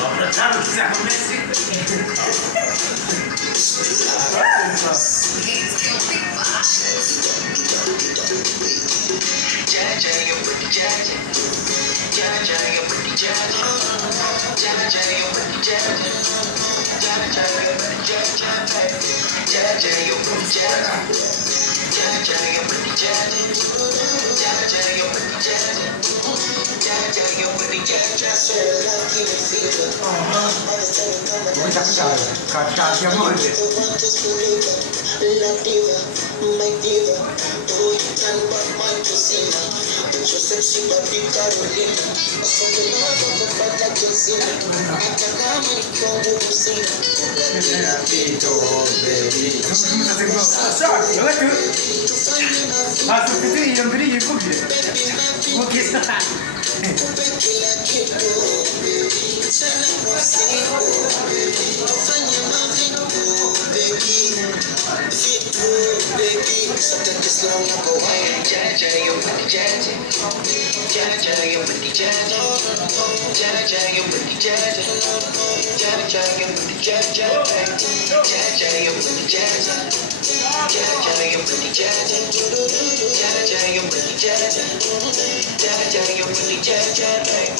Abbracciato ci siamo messi. Come cacciati a moglie. La diva, my diva, oh you can but my Josina, and your sexy body Carolina, from the love of the fight like Josina, I can come and come with Josina,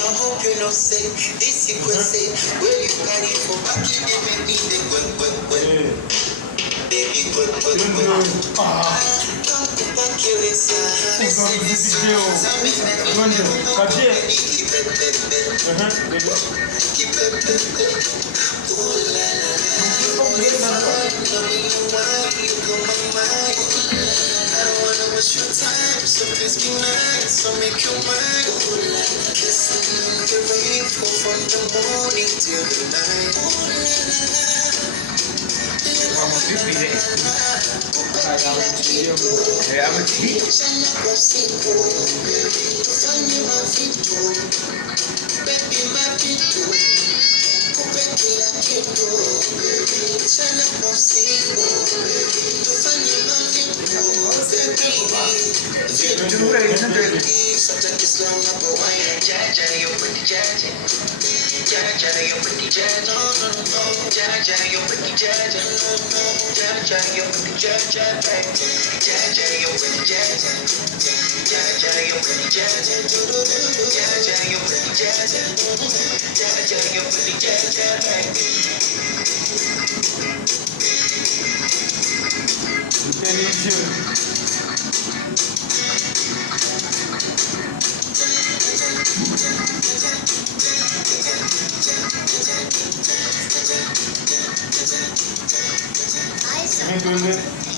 I hope you know say this sequence where you got it from back in the day. Baby, your time, so please be nice, so make your mind. Kissing the rainfall from the morning till the night. I